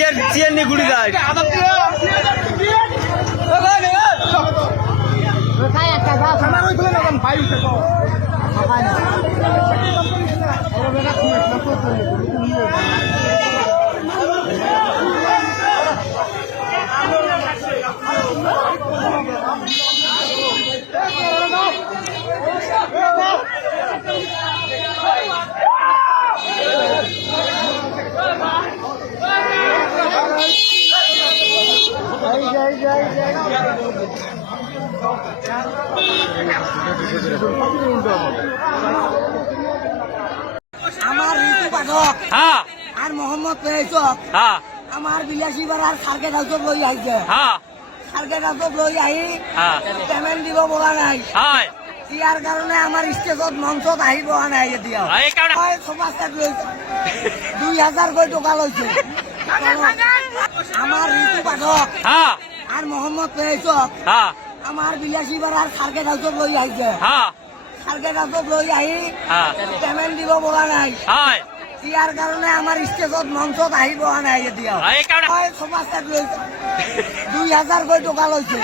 chair নিয়ে ঘুরে যায় আমার ঋতু পাঠক আর মোহাম্মদ পেয়েছক আমার বিলাসী বাড়ার সার্কেট হাউসত লই আইছে সার্কেট হাউসত লই আহি পেমেন্ট দিব বলা নাই ইয়ার কারণে আমার স্টেজত মঞ্চত আহিব নাই এতিয়া সমাজ 2000 কোটি টাকা লৈছে আমার ঋতু পাঠক আর মোহাম্মদ পেয়েছক আমার বিলাসী বাড়ার সার্কেট হাউসত লই আইছে সার্কেট হাউসত লই আহি পেমেন্ট দিব বলা নাই ইয়ার কারণে আমার স্টেজত মঞ্চত আহিব নাই এতিয়া সমাজ 2000 কোটি টাকা লৈছে